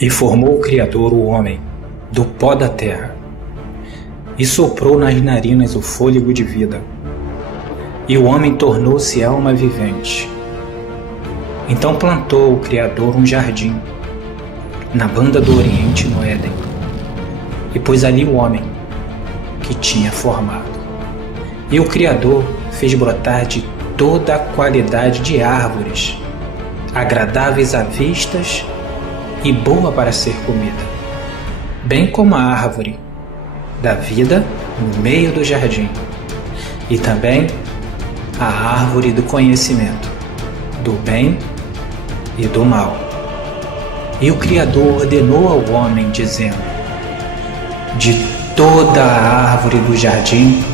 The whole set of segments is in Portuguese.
E formou o Criador o homem do pó da terra, e soprou nas narinas o fôlego de vida, e o homem tornou-se alma vivente. Então plantou o Criador um jardim, na banda do Oriente, no Éden, e pôs ali o homem que tinha formado. E o Criador fez brotar de toda a qualidade de árvores, agradáveis à vista e boa para ser comida, bem como a árvore da vida no meio do jardim, e também a árvore do conhecimento, do bem e do mal. E o Criador ordenou ao homem, dizendo: de toda a árvore do jardim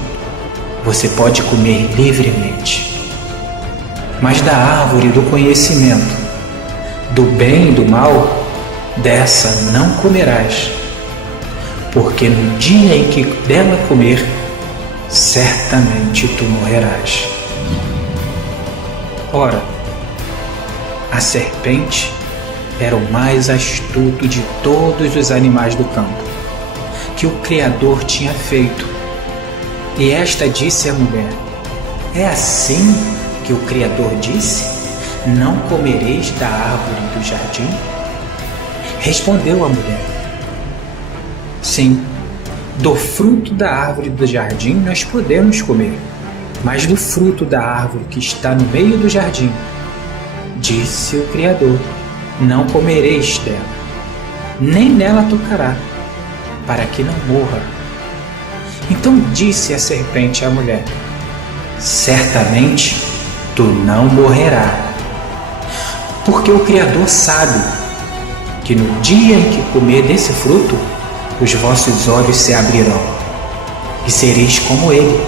você pode comer livremente, mas da árvore do conhecimento, do bem e do mal, dessa não comerás, porque no dia em que dela comer, certamente tu morrerás. Ora, a serpente era o mais astuto de todos os animais do campo que o Criador tinha feito. E esta disse à mulher: é assim que o Criador disse: não comereis da árvore do jardim? Respondeu a mulher: sim, do fruto da árvore do jardim nós podemos comer, mas do fruto da árvore que está no meio do jardim, disse o Criador, não comereis dela, nem nela tocará, para que não morra. Então disse a serpente à mulher: certamente tu não morrerás, porque o Criador sabe que no dia em que comer desse fruto, os vossos olhos se abrirão, e sereis como ele,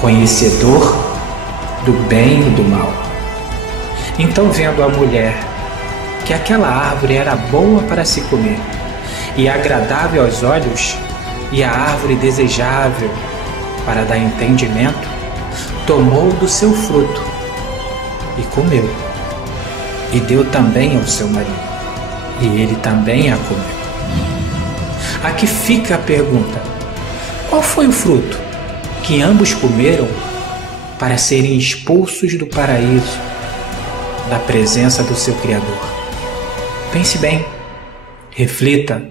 conhecedor do bem e do mal. Então, vendo a mulher que aquela árvore era boa para se comer, e agradável aos olhos, e a árvore desejável para dar entendimento, tomou do seu fruto e comeu, e deu também ao seu marido, e ele também a comeu. Aqui fica a pergunta: qual foi o fruto que ambos comeram para serem expulsos do paraíso, da presença do seu Criador? Pense bem, reflita,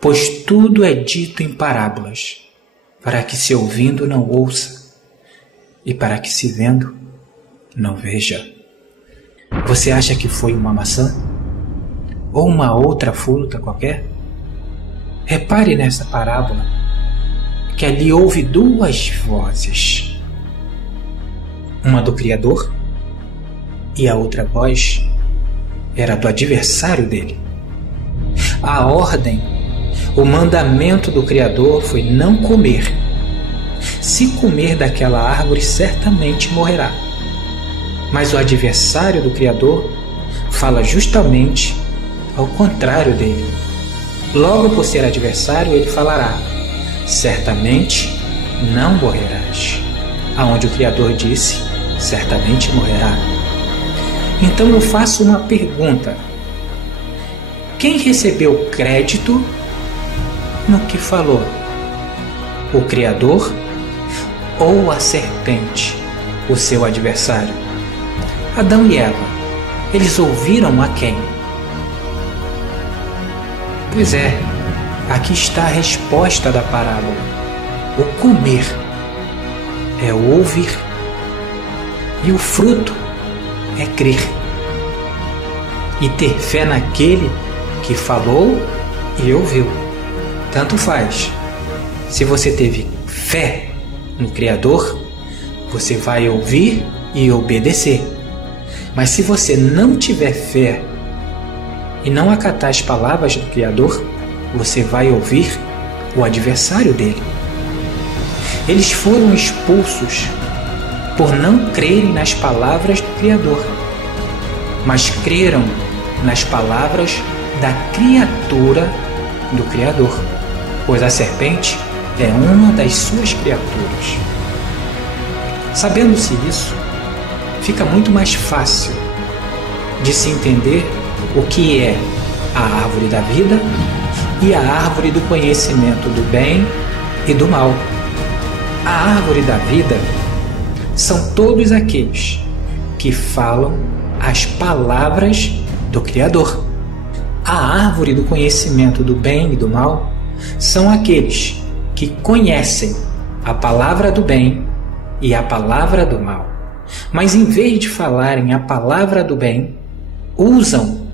pois tudo é dito em parábolas, para que se ouvindo não ouça, e para que se vendo não veja. Você acha que foi uma maçã? Ou uma outra fruta qualquer? Repare nessa parábola que ali houve duas vozes, uma do Criador e a outra voz era do adversário dele. A ordem, o mandamento do Criador foi não comer. Se comer daquela árvore, certamente morrerá. Mas o adversário do Criador fala justamente ao contrário dele. Logo por ser adversário, ele falará: certamente não morrerás. Aonde o Criador disse: certamente morrerá. Então eu faço uma pergunta: quem recebeu crédito no que falou? O Criador ou a serpente, o seu adversário? Adão e Eva, eles ouviram a quem? Pois é, aqui está a resposta da parábola. O comer é o ouvir, e o fruto é crer e ter fé naquele que falou e ouviu. Tanto faz. Se você teve fé no Criador, você vai ouvir e obedecer. Mas se você não tiver fé e não acatar as palavras do Criador, você vai ouvir o adversário dele. Eles foram expulsos por não crerem nas palavras do Criador, mas creram nas palavras da criatura do Criador, pois a serpente é uma das suas criaturas. Sabendo-se isso, fica muito mais fácil de se entender o que é a árvore da vida e a árvore do conhecimento do bem e do mal. A árvore da vida são todos aqueles que falam as palavras do Criador. A árvore do conhecimento do bem e do mal são aqueles que conhecem a palavra do bem e a palavra do mal, mas em vez de falarem a palavra do bem, usam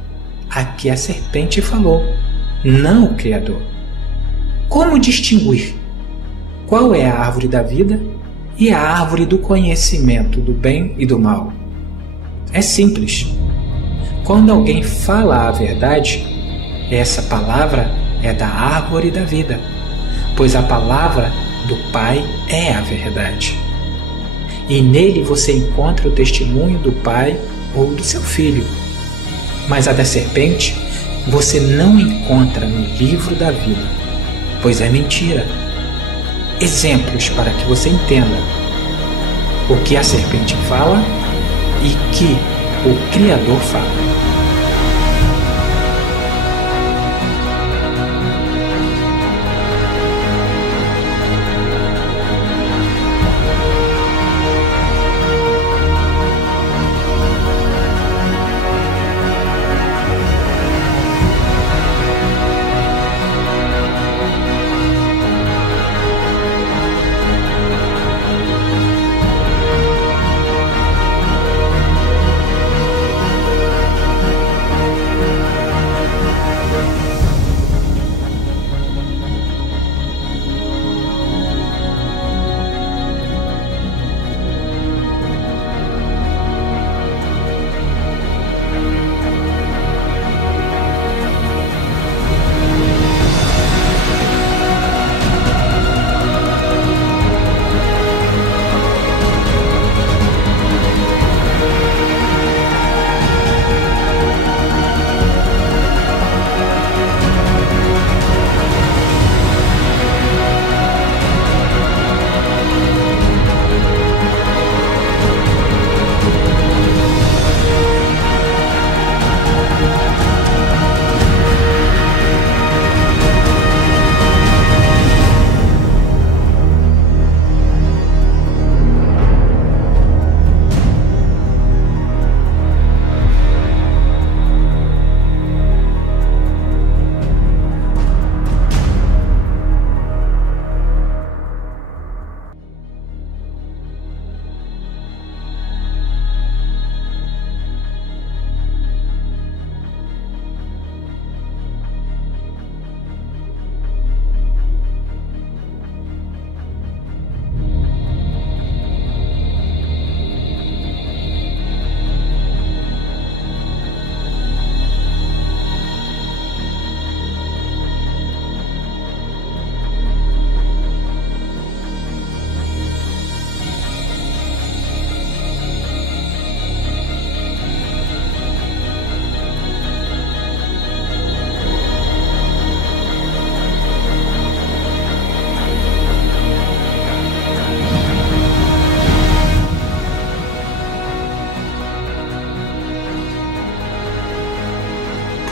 a que a serpente falou, não o Criador. Como distinguir qual é a árvore da vida e a árvore do conhecimento do bem e do mal? É simples. Quando alguém fala a verdade, essa palavra é da árvore da vida, pois a palavra do Pai é a verdade. E nele você encontra o testemunho do Pai ou do seu filho. Mas a da serpente você não encontra no livro da vida, pois é mentira. Exemplos para que você entenda o que a serpente fala e que o Criador fala.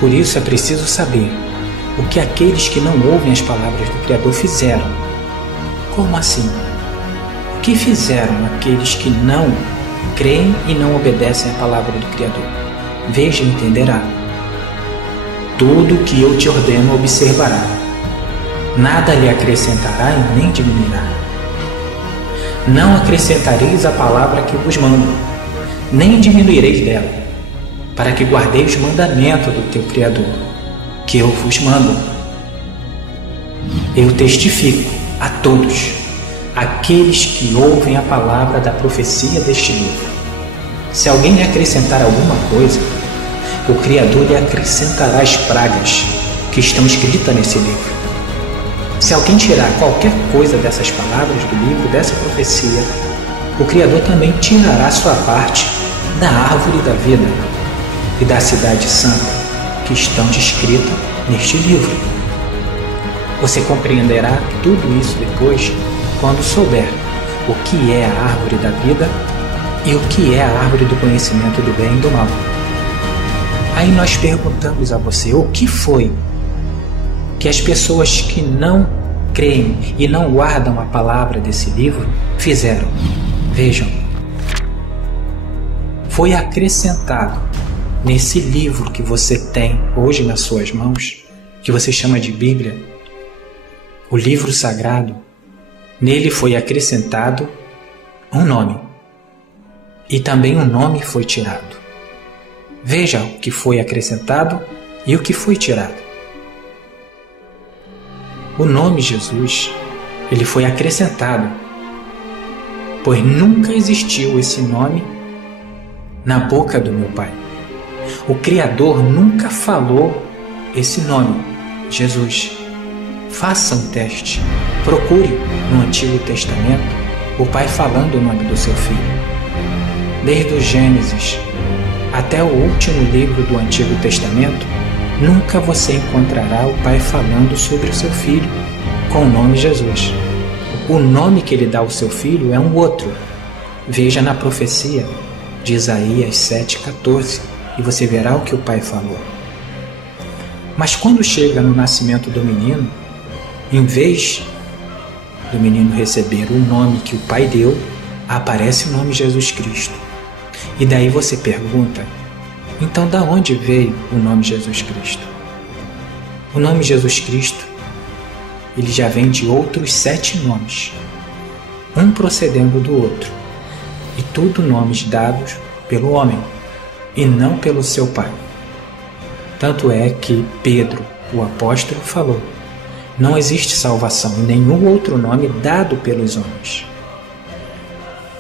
Por isso é preciso saber o que aqueles que não ouvem as palavras do Criador fizeram. Como assim? O que fizeram aqueles que não creem e não obedecem à palavra do Criador? Veja e entenderá. Tudo o que eu te ordeno observará. Nada lhe acrescentará e nem diminuirá. Não acrescentareis a palavra que vos mando, nem diminuireis dela, para que guardeis o mandamento do teu Criador, que eu vos mando. Eu testifico a todos, aqueles que ouvem a palavra da profecia deste livro. Se alguém lhe acrescentar alguma coisa, o Criador lhe acrescentará as pragas que estão escritas nesse livro. Se alguém tirar qualquer coisa dessas palavras do livro, dessa profecia, o Criador também tirará sua parte da árvore da vida e da cidade santa que estão descritas neste livro. Você compreenderá tudo isso depois, quando souber o que é a árvore da vida e o que é a árvore do conhecimento do bem e do mal. Aí nós perguntamos a você, o que foi que as pessoas que não creem e não guardam a palavra desse livro fizeram? Vejam, foi acrescentado nesse livro que você tem hoje nas suas mãos, que você chama de Bíblia, o livro sagrado, nele foi acrescentado um nome, e também um nome foi tirado. Veja o que foi acrescentado e o que foi tirado. O nome Jesus, ele foi acrescentado, pois nunca existiu esse nome na boca do meu Pai. O Criador nunca falou esse nome, Jesus. Faça um teste, procure no Antigo Testamento o Pai falando o nome do seu Filho. Desde o Gênesis até o último livro do Antigo Testamento, nunca você encontrará o Pai falando sobre o seu Filho com o nome Jesus. O nome que ele dá ao seu Filho é um outro. Veja na profecia de Isaías 7,14 e você verá o que o Pai falou. Mas quando chega no nascimento do menino, em vez do menino receber o nome que o Pai deu, aparece o nome Jesus Cristo. E daí você pergunta, então da onde veio o nome Jesus Cristo? O nome Jesus Cristo, ele já vem de outros 7 nomes, um procedendo do outro, e tudo nomes dados pelo homem, e não pelo seu Pai. Tanto é que Pedro, o apóstolo, falou, não existe salvação em nenhum outro nome dado pelos homens.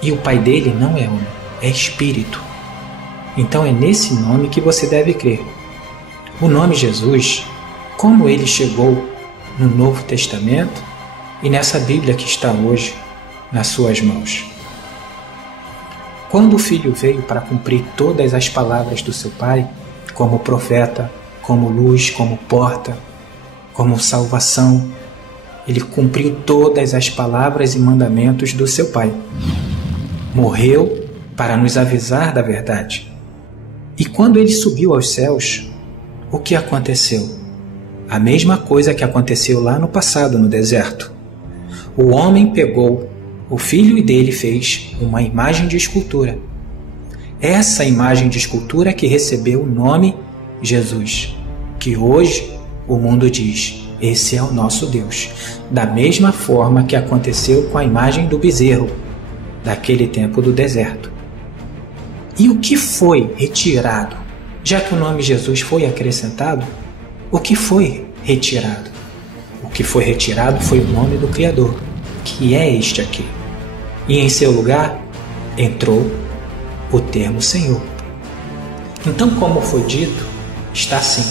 E o Pai dele não é homem, é Espírito. Então é nesse nome que você deve crer. O nome Jesus, como ele chegou no Novo Testamento e nessa Bíblia que está hoje nas suas mãos. Quando o Filho veio para cumprir todas as palavras do seu Pai, como profeta, como luz, como porta, como salvação, ele cumpriu todas as palavras e mandamentos do seu Pai. Morreu para nos avisar da verdade. E quando ele subiu aos céus, o que aconteceu? A mesma coisa que aconteceu lá no passado, no deserto. O homem pegou o filho e dele fez uma imagem de escultura. Essa imagem de escultura que recebeu o nome Jesus, que hoje o mundo diz, esse é o nosso Deus. Da mesma forma que aconteceu com a imagem do bezerro, daquele tempo do deserto. E o que foi retirado? Já que o nome Jesus foi acrescentado, o que foi retirado? O que foi retirado foi o nome do Criador, que é este aqui. E em seu lugar entrou o termo Senhor. Então, como foi dito, está assim: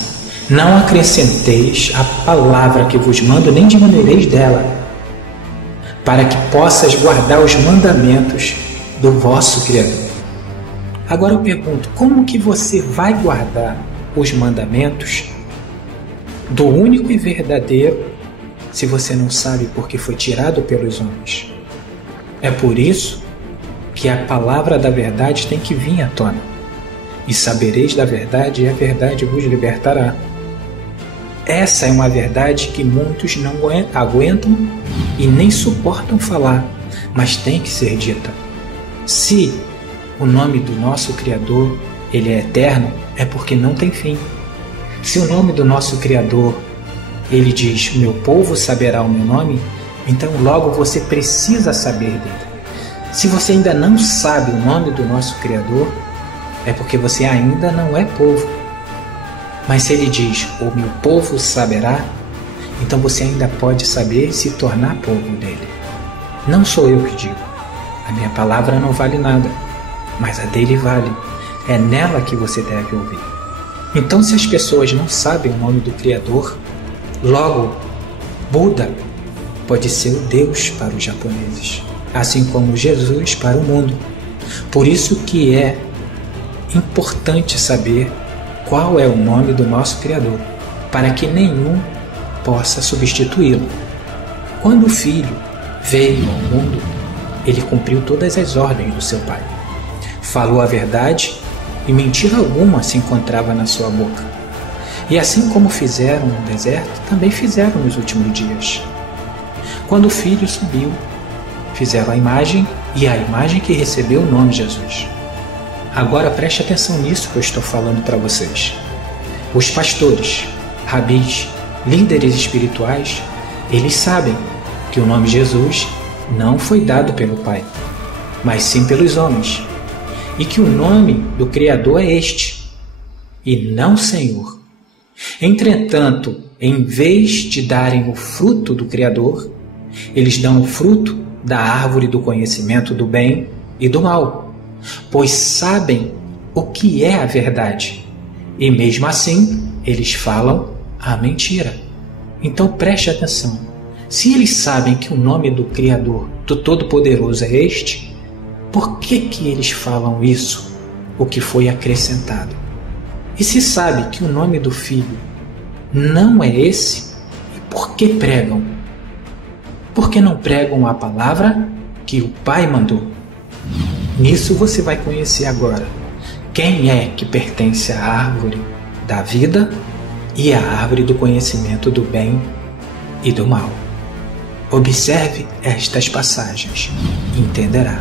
não acrescenteis a palavra que vos mando, nem diminuireis dela, para que possas guardar os mandamentos do vosso Criador. Agora eu pergunto, como que você vai guardar os mandamentos do único e verdadeiro se você não sabe porque foi tirado pelos homens? É por isso que a palavra da verdade tem que vir à tona. e sabereis da verdade, e a verdade vos libertará. Essa é uma verdade que muitos não aguentam e nem suportam falar, mas tem que ser dita. Se o nome do nosso Criador ele é eterno, é porque não tem fim. Se o nome do nosso Criador ele diz, meu povo saberá o meu nome, então logo você precisa saber dele. Se você ainda não sabe o nome do nosso Criador, é porque você ainda não é povo. Mas se ele diz, o meu povo saberá, então você ainda pode saber e se tornar povo dele. Não sou eu que digo. A minha palavra não vale nada, mas a dele vale. É nela que você deve ouvir. Então, se as pessoas não sabem o nome do Criador, logo, Buda pode ser o Deus para os japoneses, assim como Jesus para o mundo. Por isso que é importante saber qual é o nome do nosso Criador, para que nenhum possa substituí-lo. Quando o Filho veio ao mundo, ele cumpriu todas as ordens do seu Pai. Falou a verdade e mentira alguma se encontrava na sua boca. E assim como fizeram no deserto, também fizeram nos últimos dias. Quando o Filho subiu, fizeram a imagem e a imagem que recebeu o nome Jesus. Agora preste atenção nisso que eu estou falando para vocês. Os pastores, rabis, líderes espirituais, eles sabem que o nome Jesus não foi dado pelo Pai, mas sim pelos homens, e que o nome do Criador é este, e não Senhor. Entretanto, em vez de darem o fruto do Criador, eles dão o fruto da árvore do conhecimento do bem e do mal, pois sabem o que é a verdade, e mesmo assim eles falam a mentira. Então preste atenção. Se eles sabem que o nome do Criador, do Todo-Poderoso é este, por que eles falam isso, o que foi acrescentado? E se sabe que o nome do Filho não é esse, por que pregam? Por que não pregam a palavra que o Pai mandou? Nisso você vai conhecer agora quem é que pertence à árvore da vida e à árvore do conhecimento do bem e do mal. Observe estas passagens e entenderá.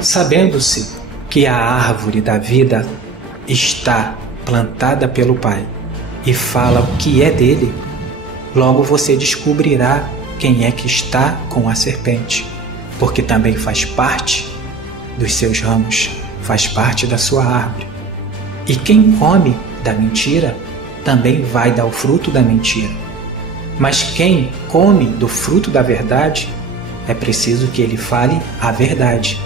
Sabendo-se que a árvore da vida está plantada pelo Pai e fala o que é dele, logo você descobrirá quem é que está com a serpente, porque também faz parte dos seus ramos, faz parte da sua árvore. E quem come da mentira também vai dar o fruto da mentira. Mas quem come do fruto da verdade, é preciso que ele fale a verdade.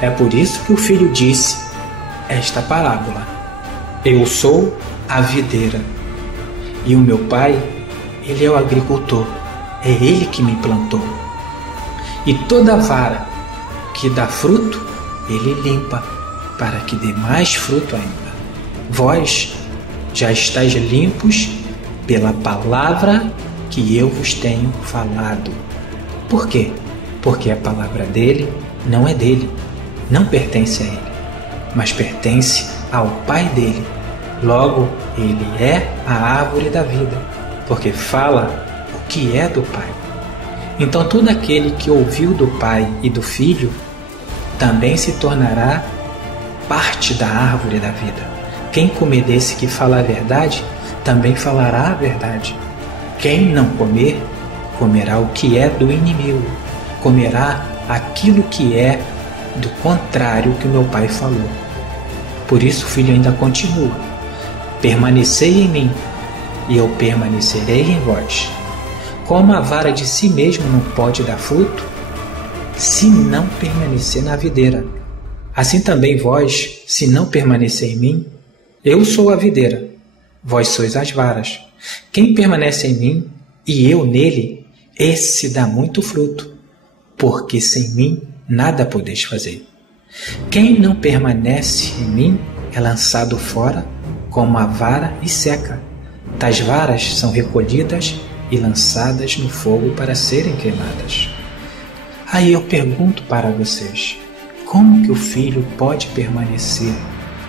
É por isso que o Filho disse esta parábola: eu sou a videira e o meu Pai, ele é o agricultor, é ele que me plantou. E toda vara que dá fruto, ele limpa, para que dê mais fruto ainda. Vós já estáis limpos pela palavra que eu vos tenho falado. Por quê? Porque a palavra dele não é dele, não pertence a ele, mas pertence ao Pai dele. Logo, ele é a árvore da vida, porque fala o que é do Pai. Então todo aquele que ouviu do Pai e do Filho também se tornará parte da árvore da vida. Quem comer desse que fala a verdade, também falará a verdade. Quem não comer, comerá o que é do inimigo, comerá aquilo que é do contrário que o meu Pai falou. Por isso o Filho ainda continua: permanecei em mim, e eu permanecerei em vós. Como a vara de si mesmo não pode dar fruto, se não permanecer na videira, assim também vós, se não permanecer em mim, eu sou a videira, vós sois as varas. Quem permanece em mim e eu nele, esse dá muito fruto, porque sem mim nada podeis fazer. Quem não permanece em mim é lançado fora como a vara e seca. Tais varas são recolhidas e lançadas no fogo para serem queimadas. Aí eu pergunto para vocês, como que o Filho pode permanecer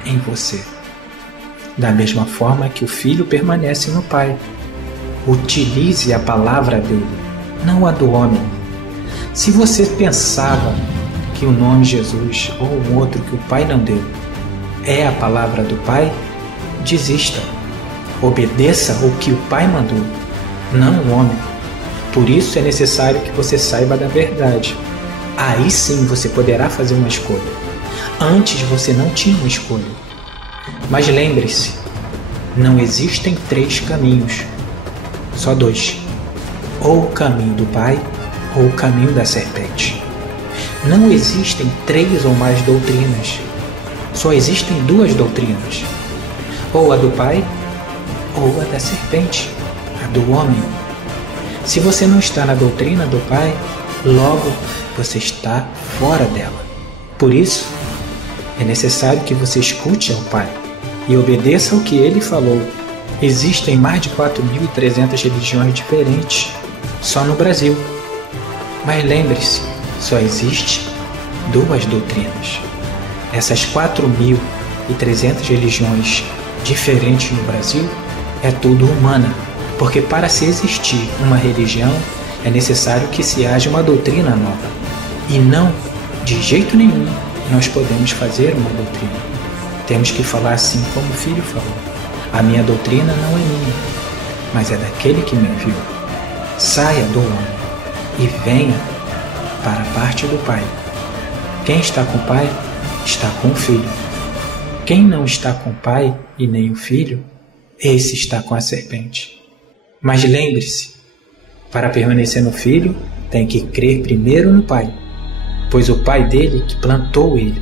em você? Da mesma forma que o Filho permanece no Pai. Utilize a palavra dele, não a do homem. Se você pensava que o nome Jesus ou um outro que o Pai não deu é a palavra do Pai, desista. Obedeça o que o Pai mandou, não o homem. Por isso é necessário que você saiba da verdade. Aí sim você poderá fazer uma escolha. Antes você não tinha uma escolha. Mas lembre-se, não existem 3 caminhos, só 2. Ou o caminho do Pai, ou o caminho da serpente. Não existem 3 ou mais doutrinas. Só existem 2 doutrinas. Ou a do Pai, ou a da serpente, a do homem. Se você não está na doutrina do Pai, logo você está fora dela. Por isso, é necessário que você escute ao Pai e obedeça ao que Ele falou. Existem mais de 4.300 religiões diferentes, só no Brasil. Mas lembre-se, só existe 2 doutrinas. Essas 4.300 religiões diferentes no Brasil é tudo humana, porque para se existir uma religião é necessário que se haja uma doutrina nova. E não, de jeito nenhum, nós podemos fazer uma doutrina. Temos que falar assim como o Filho falou. A minha doutrina não é minha, mas é daquele que me enviou. Saia do homem e venha para a parte do Pai. Quem está com o Pai, está com o Filho. Quem não está com o Pai e nem o Filho, esse está com a serpente. Mas lembre-se, para permanecer no Filho, tem que crer primeiro no Pai, pois o Pai dele que plantou ele.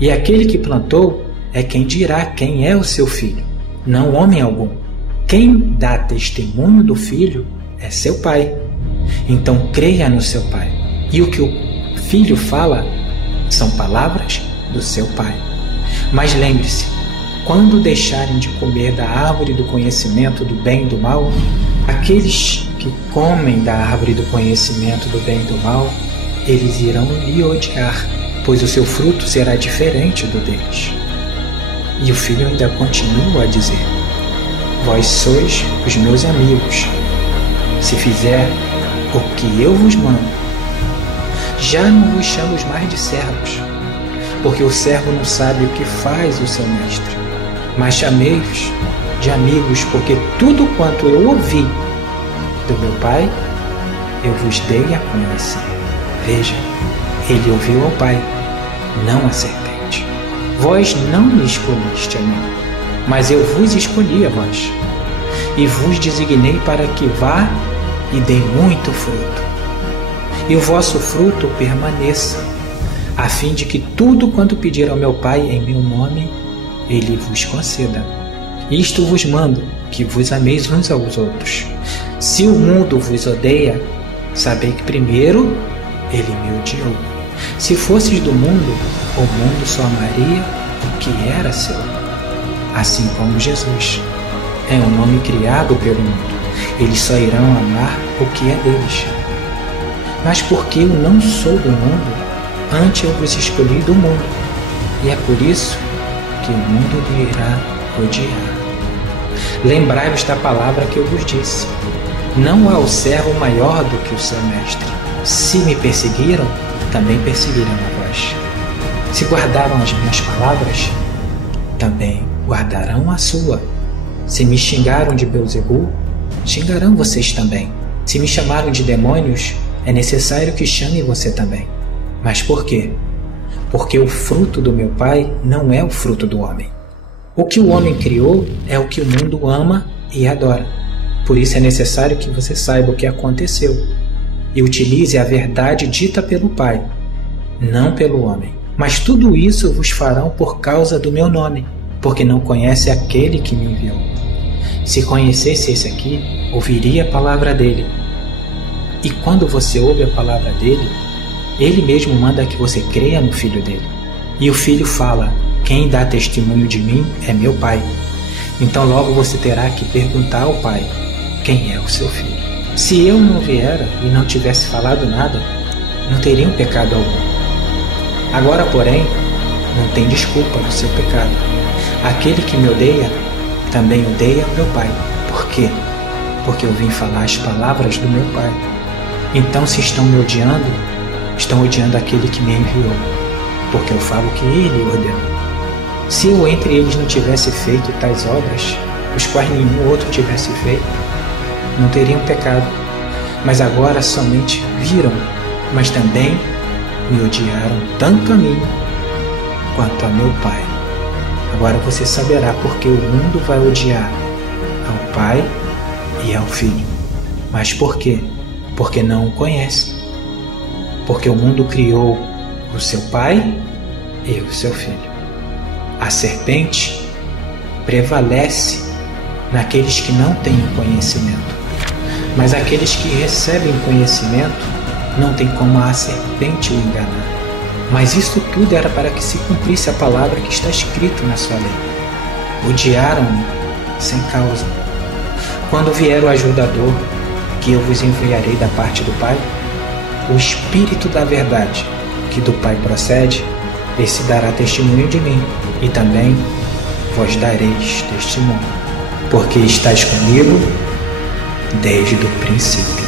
E aquele que plantou é quem dirá quem é o seu filho, não homem algum. Quem dá testemunho do Filho é seu Pai. Então creia no seu Pai. E o que o Filho fala são palavras do seu Pai. Mas lembre-se, quando deixarem de comer da árvore do conhecimento do bem e do mal, aqueles que comem da árvore do conhecimento do bem e do mal, eles irão lhe odiar, pois o seu fruto será diferente do deles. E o Filho ainda continua a dizer: vós sois os meus amigos, se fizer o que eu vos mando. Já não vos chamo mais de servos, porque o servo não sabe o que faz o seu mestre, mas chamei-vos de amigos, porque tudo quanto eu ouvi do meu Pai, eu vos dei a conhecer. Veja, ele ouviu ao Pai, não a serpente. Vós não me escolhiste a mim, mas eu vos escolhi a vós, e vos designei para que vá e dê muito fruto, e o vosso fruto permaneça, a fim de que tudo quanto pedir ao meu Pai em meu nome, ele vos conceda. Isto vos mando, que vos ameis uns aos outros. Se o mundo vos odeia, sabei que primeiro ele me odiou. Se fosses do mundo, o mundo só amaria o que era seu. Assim como Jesus é um nome criado pelo mundo, eles só irão amar o que é deles. Mas porque eu não sou do mundo, antes eu vos escolhi do mundo, e é por isso que o mundo lhe irá odiar. Lembrai-vos da palavra que eu vos disse: não há o servo maior do que o seu mestre. Se me perseguiram, também perseguirão a vós. Se guardaram as minhas palavras, também guardarão a sua. Se me xingaram de Beelzebul, xingarão vocês também. Se me chamaram de demônios, é necessário que chamem você também. Mas por quê? Porque o fruto do meu Pai não é o fruto do homem. O que o homem criou é o que o mundo ama e adora. Por isso é necessário que você saiba o que aconteceu e utilize a verdade dita pelo Pai, não pelo homem. Mas tudo isso vos farão por causa do meu nome, porque não conhece aquele que me enviou. Se conhecesse esse aqui, ouviria a palavra dele. E quando você ouve a palavra dele, ele mesmo manda que você creia no Filho dele. E o Filho fala: quem dá testemunho de mim é meu Pai. Então logo você terá que perguntar ao Pai: quem é o seu Filho? Se eu não viera e não tivesse falado nada, não teria um pecado algum. Agora, porém, não tem desculpa no seu pecado. Aquele que me odeia, também odeia meu Pai. Por quê? Porque eu vim falar as palavras do meu Pai. Então, se estão me odiando, estão odiando aquele que me enviou, porque eu falo que ele ordenou. Se eu entre eles não tivesse feito tais obras, os quais nenhum outro tivesse feito, não teriam pecado. Mas agora somente viram, mas também me odiaram tanto a mim quanto a meu Pai. Agora você saberá porque o mundo vai odiar ao Pai e ao Filho. Mas por quê? Porque não o conhece. Porque o mundo criou o seu Pai e o seu Filho. A serpente prevalece naqueles que não têm conhecimento. Mas aqueles que recebem conhecimento, não tem como a serpente o enganar. Mas isso tudo era para que se cumprisse a palavra que está escrito na sua lei. Odiaram-me sem causa. Quando vier o ajudador, que eu vos enviarei da parte do Pai, o Espírito da verdade, que do Pai procede, esse dará testemunho de mim, e também vós dareis testemunho, porque estáis comigo desde o princípio.